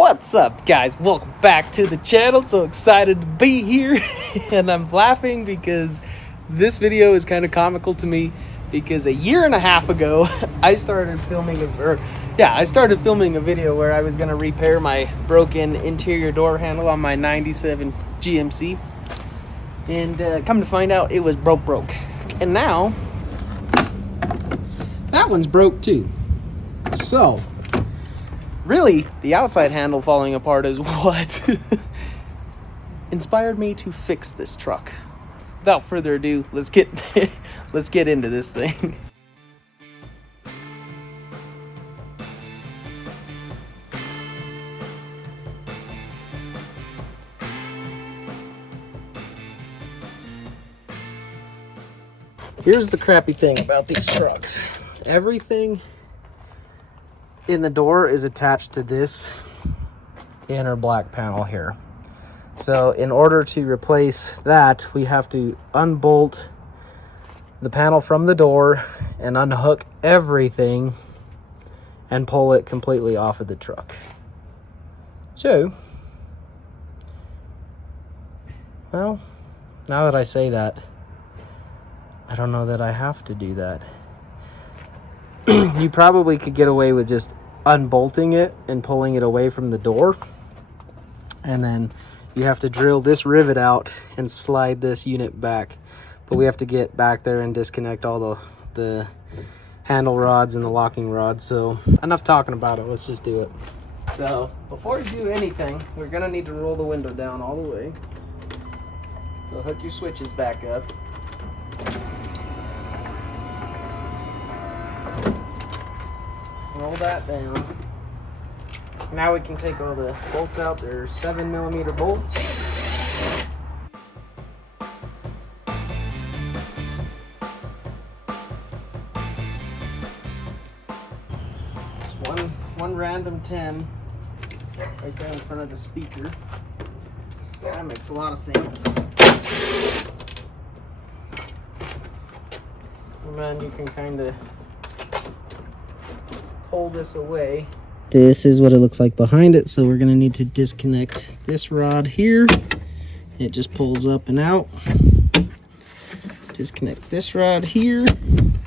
What's up, guys? Welcome back to the channel. So excited to be here. And I'm laughing because this video is kind of comical to me, because a year and a half ago I started filming a video where I was going to repair my broken interior door handle on my 97 GMC, and come to find out it was broke. And now that one's broke too. So really, the outside handle falling apart is what inspired me to fix this truck. Without further ado, let's get into this thing. Here's the crappy thing about these trucks. Everything in the door is attached to this inner black panel here. So in order to replace that, we have to unbolt the panel from the door and unhook everything and pull it completely off of the truck. So, well, now that I say that, I don't know that I have to do that. You probably could get away with just unbolting it and pulling it away from the door, and then you have to drill this rivet out and slide this unit back. But we have to get back there and disconnect all the handle rods and the locking rods. So enough talking about it, let's just do it. So before we do anything, we're gonna need to roll the window down all the way. So hook your switches back up. Roll that down. Now we can take all the bolts out. They're 7mm bolts. Just one random 10 right there in front of the speaker. That makes a lot of sense. And then you can kind of pull this away. This is what it looks like behind it. So we're going to need to disconnect this rod here. It just pulls up and out. Disconnect this rod here.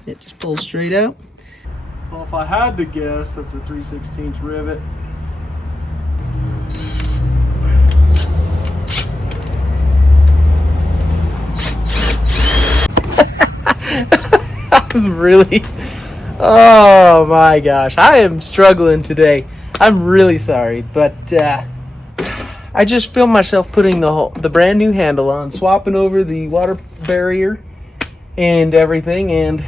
It just pulls straight out. Well, if I had to guess, that's a 3/16 rivet. I'm really... Oh my gosh, I am struggling today. I'm really sorry, but I just filmed myself putting the brand new handle on, swapping over the water barrier and everything, and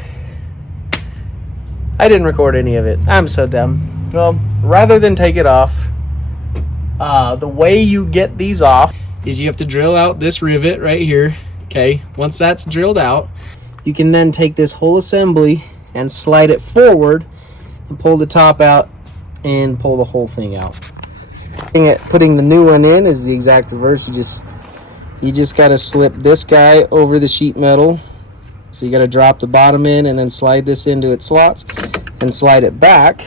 I didn't record any of it. I'm so dumb. Well, rather than take it off, the way you get these off is you have to drill out this rivet right here. Okay, once that's drilled out, you can then take this whole assembly and slide it forward and pull the top out and pull the whole thing out. Putting the new one in is the exact reverse. You just got to slip this guy over the sheet metal. So you got to drop the bottom in and then slide this into its slots and slide it back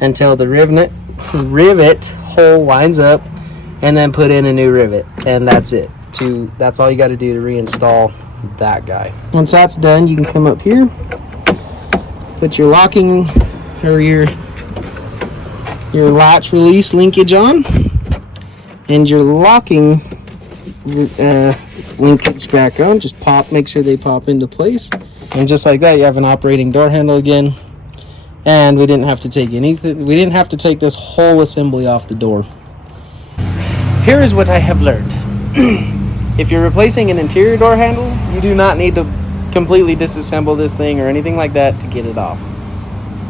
until the rivet hole lines up, and then put in a new rivet, and that's it. That's all you got to do to reinstall that guy. Once that's done, you can come up here, put your locking or your latch release linkage on, and your locking linkage back on. Just make sure they pop into place, and just like that, you have an operating door handle again. And we didn't have to take anything. We didn't have to take this whole assembly off the door. Here is what I have learned. If you're replacing an interior door handle, you do not need to completely disassemble this thing or anything like that to get it off.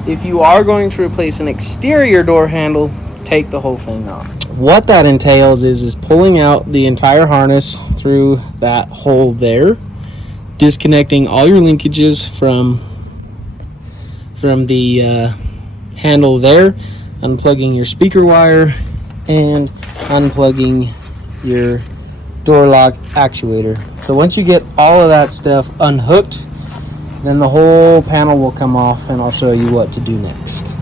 If you are going to replace an exterior door handle, take the whole thing off. What that entails is pulling out the entire harness through that hole there, disconnecting all your linkages from the handle there, unplugging your speaker wire, and unplugging your door lock actuator. So once you get all of that stuff unhooked, then the whole panel will come off, and I'll show you what to do next.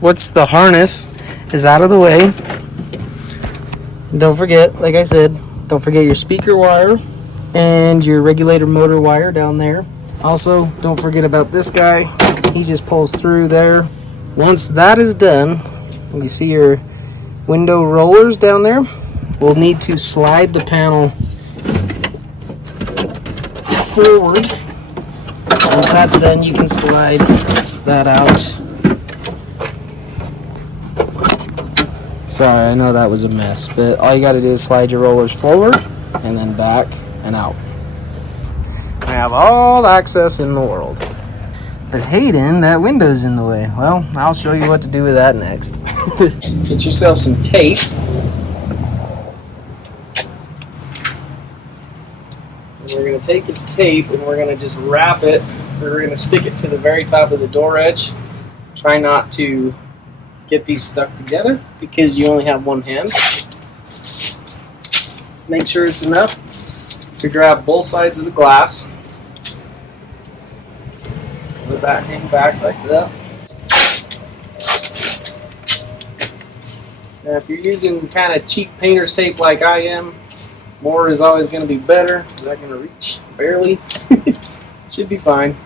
once the harness is out of the way, don't forget, like I said, don't forget your speaker wire and your regulator motor wire down there. Also, don't forget about this guy. He just pulls through there. Once that is done, you see your window rollers down there. We'll need to slide the panel forward. Once that's done, you can slide that out. Sorry, I know that was a mess, but all you got to do is slide your rollers forward and then back and out. I have all the access in the world. But Hayden, that window's in the way. Well, I'll show you what to do with that next. Get yourself some tape. And we're going to take this tape and we're going to just wrap it. We're going to stick it to the very top of the door edge. Try not to get these stuck together because you only have one hand. Make sure it's enough to grab both sides of the glass. Let that hang back like that. Now if you're using kind of cheap painter's tape like I am, more is always going to be better. Is that going to reach? Barely. Should be fine.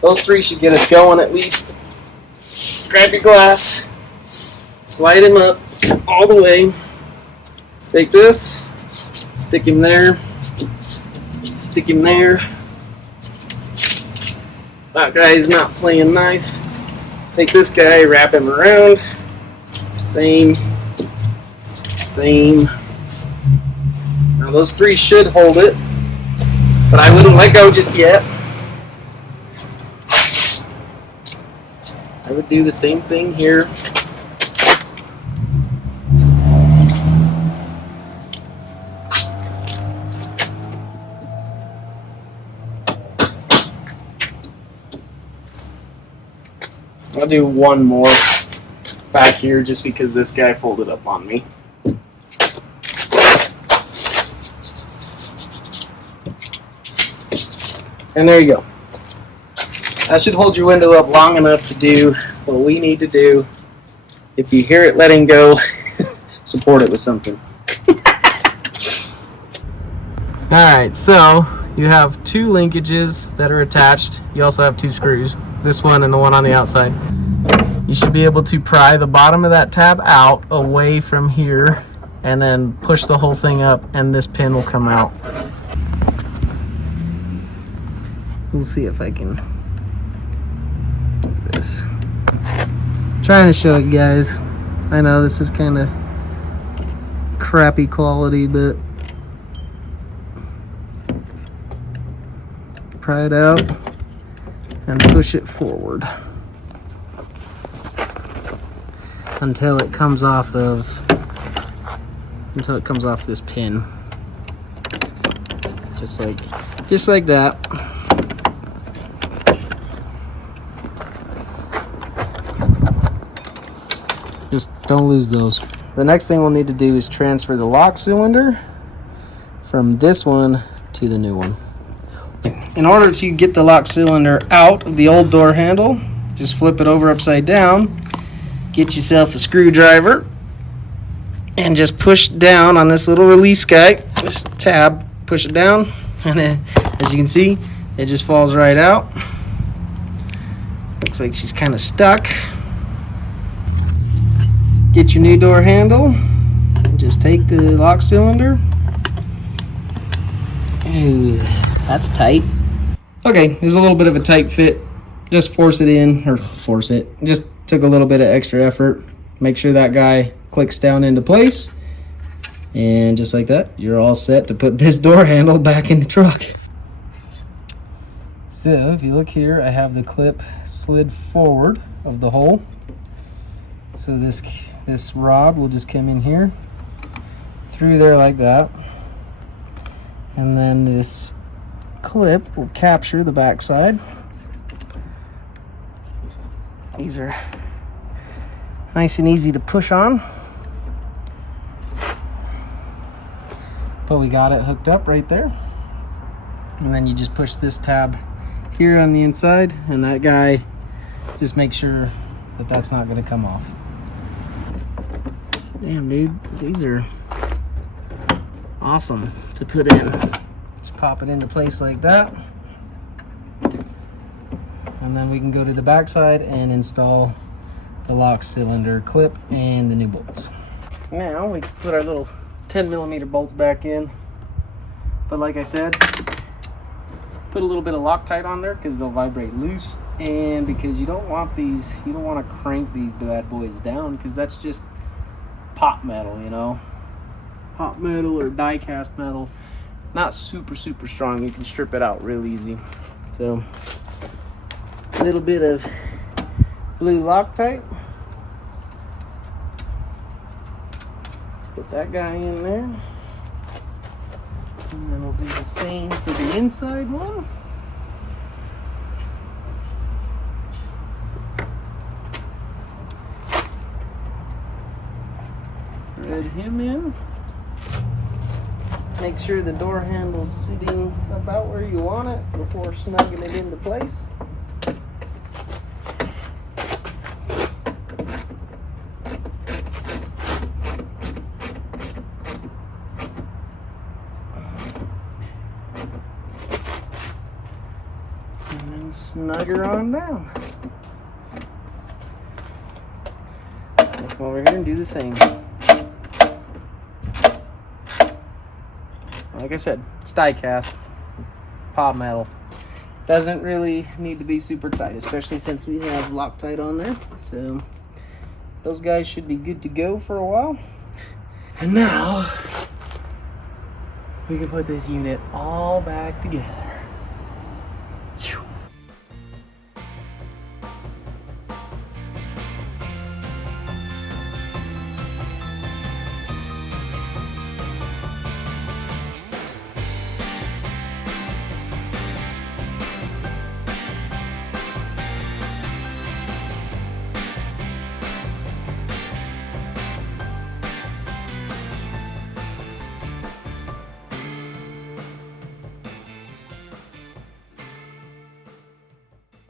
Those three should get us going at least. Grab your glass, slide him up all the way. Take this, stick him there, stick him there. That guy's not playing nice. Take this guy, wrap him around. Same. Now those three should hold it, but I wouldn't let go just yet. I would do the same thing here. I'll do one more back here just because this guy folded up on me. And there you go. That should hold your window up long enough to do what we need to do. If you hear it letting go, support it with something. Alright, so you have two linkages that are attached. You also have two screws, this one and the one on the outside. You should be able to pry the bottom of that tab out away from here and then push the whole thing up and this pin will come out. We'll see if I can do this. Trying to show you guys. I know this is kind of crappy quality, but pry it out and push it forward until it comes off this pin. Just like that. Just don't lose those. The next thing we'll need to do is transfer the lock cylinder from this one to the new one. In order to get the lock cylinder out of the old door handle, just flip it over upside down, get yourself a screwdriver, and just push down on this little release guy, this tab, push it down, and then, as you can see, it just falls right out. Looks like she's kind of stuck. Get your new door handle, and just take the lock cylinder. Ooh, that's tight. Okay, there's a little bit of a tight fit. Just force it in, or force it. Just took a little bit of extra effort. Make sure that guy clicks down into place. And just like that, you're all set to put this door handle back in the truck. So if you look here, I have the clip slid forward of the hole. So this rod will just come in here, through there like that. And then this clip will capture the back side. These are nice and easy to push on. But we got it hooked up right there. And then you just push this tab here on the inside, and that guy, just make sure that that's not going to come off. Damn, dude, these are awesome to put in. Just pop it into place like that. And then we can go to the back side and install the lock cylinder clip and the new bolts. Now we can put our little 10mm bolts back in. But like I said, put a little bit of Loctite on there because they'll vibrate loose, and because you don't want these, you don't want to crank these bad boys down because that's just pot metal, you know, hot metal or die cast metal. Not super strong. You can strip it out real easy. So a little bit of blue Loctite. Put that guy in there. And then we'll do the same for the inside one. Thread him in. Make sure the door handle's sitting about where you want it before snugging it into place. And then snug her on down. Come over here and do the same. Like I said, it's die cast, pot metal. Doesn't really need to be super tight, especially since we have Loctite on there. So those guys should be good to go for a while. And now we can put this unit all back together. Whew.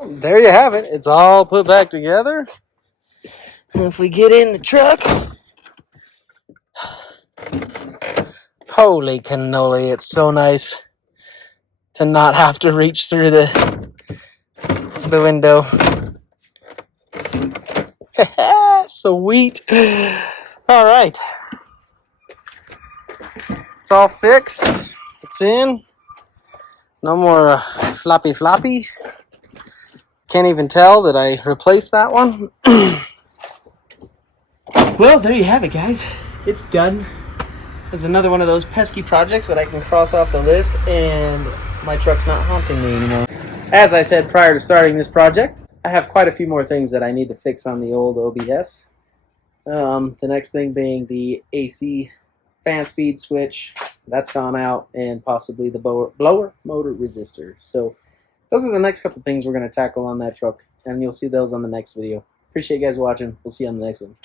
There you have it. It's all put back together. And if we get in the truck, holy cannoli, it's so nice to not have to reach through the window. Sweet. All right. It's all fixed. It's in. No more floppy. Can't even tell that I replaced that one. Well, there you have it, guys. It's done. It's another one of those pesky projects that I can cross off the list, and my truck's not haunting me anymore. As I said prior to starting this project, I have quite a few more things that I need to fix on the old OBS. The next thing being the AC fan speed switch. That's gone out, and possibly the blower motor resistor. So those are the next couple things we're going to tackle on that truck, and you'll see those on the next video. Appreciate you guys watching. We'll see you on the next one.